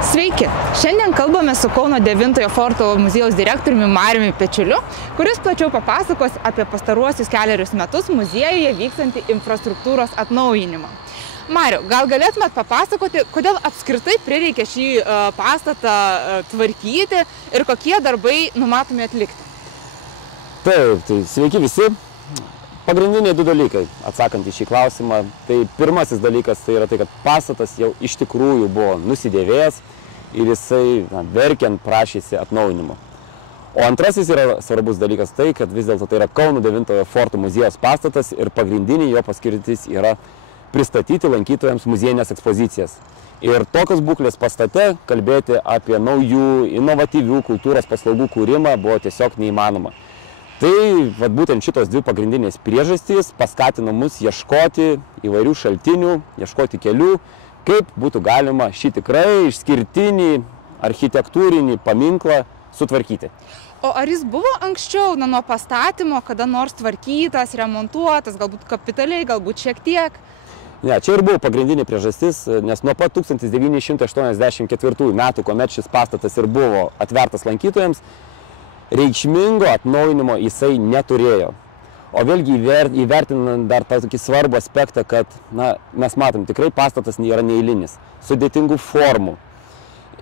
Sveiki! Šiandien kalbame su Kauno 9 forto muziejaus direktoriumi Mariumi Pečiuliu, kuris plačiau papasakos apie pastaruosius kelerius metus muziejuje vykstantį infrastruktūros atnaujinimą. Mariu, gal galėtumėt papasakoti, kodėl apskritai prireikė šį pastatą tvarkyti ir kokie darbai numatomi atlikti? Taip, tai sveiki visi. Pagrindiniai du dalykai, atsakant į šį klausimą. Tai pirmasis dalykas tai yra tai, kad pastatas jau iš tikrųjų buvo nusidėvėjęs ir jisai verkiant prašėsi atnaujinimo. O antrasis yra svarbus dalykas tai, kad vis dėlto tai yra Kauno 9 forto muziejaus pastatas ir pagrindiniai jo paskirtis yra pristatyti lankytojams muziejinės ekspozicijas. Ir tokios būklės pastate kalbėti apie naujų, inovatyvių kultūros paslaugų kūrimą buvo tiesiog neįmanoma. Tai būtent šitos dvi pagrindinės priežastys paskatino mus ieškoti įvairių šaltinių, ieškoti kelių, kaip būtų galima šį tikrai išskirtinį architektūrinį paminklą sutvarkyti. O ar jis buvo anksčiau, nuo pastatymo, kada nors tvarkytas, remontuotas, galbūt kapitaliai, galbūt šiek tiek? Ne, čia ir buvo pagrindinė priežastis, nes nuo pat 1984 metų, kuomet šis pastatas ir buvo atvertas lankytojams, reikšmingo atnaujinimo jisai neturėjo. O vėlgi įvertinant dar tą tokį svarbų aspektą, kad mes matom, tikrai pastatas yra neeilinis, sudėtingų formų.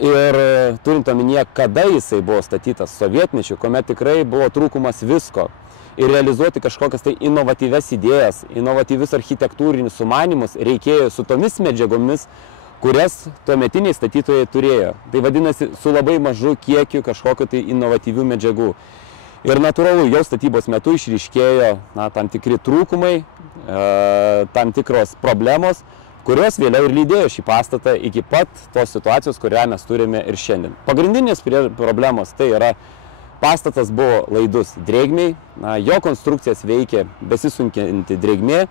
Ir turint omenyje, kada jisai buvo statytas sovietmečiu, kuomet tikrai buvo trūkumas visko. Ir realizuoti kažkokias tai inovatyvias idėjas, inovatyvius architektūrinius sumanymus reikėjo su tomis medžiagomis, kurias tuometiniai statytojai turėjo. Tai vadinasi, su labai mažu kiekiu kažkokiu tai inovatyvių medžiagų. Ir natūralu, jau statybos metu išryškėjo tam tikri trūkumai, tam tikros problemos, kurios vėliau ir lydėjo šį pastatą iki pat tos situacijos, kurią mes turime ir šiandien. Pagrindinės problemos tai yra pastatas buvo laidus drėgmei, jo konstrukcijas veikė besisunkianti drėgmė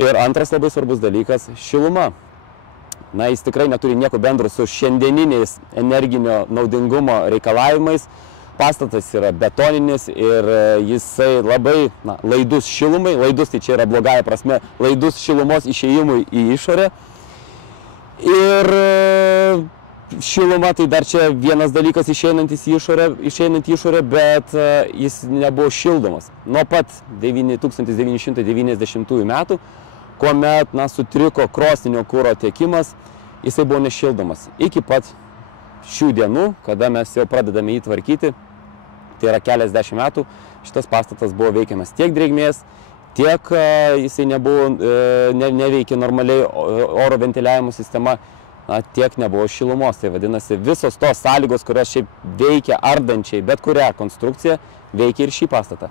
ir antras labai svarbus dalykas – šiluma. Jis tikrai neturi nieko bendro su šiandieniniais energinio naudingumo reikalavimais. Pastatas yra betoninis ir jisai labai laidus šilumai, laidus tai čia yra blogąja prasme, laidus šilumos išėjimui į išorę. Ir šiluma tai dar čia vienas dalykas išeinant į išorę, bet jis nebuvo šildomas. Nuo pat 1990 metų, kuomet sutriko krosninio kuro tiekimas, jisai buvo nešildomas. Iki pat šių dienų, kada mes jau pradedame jį tvarkyti, tai yra keliasdešimt metų, šitas pastatas buvo veikiamas tiek drėgmės, tiek jisai neveikė normaliai oro ventiliavimo sistema, tiek nebuvo šilumos. Tai vadinasi, visos tos sąlygos, kurios šiaip veikia ardančiai bet kurią konstrukciją, veikia ir šį pastatą.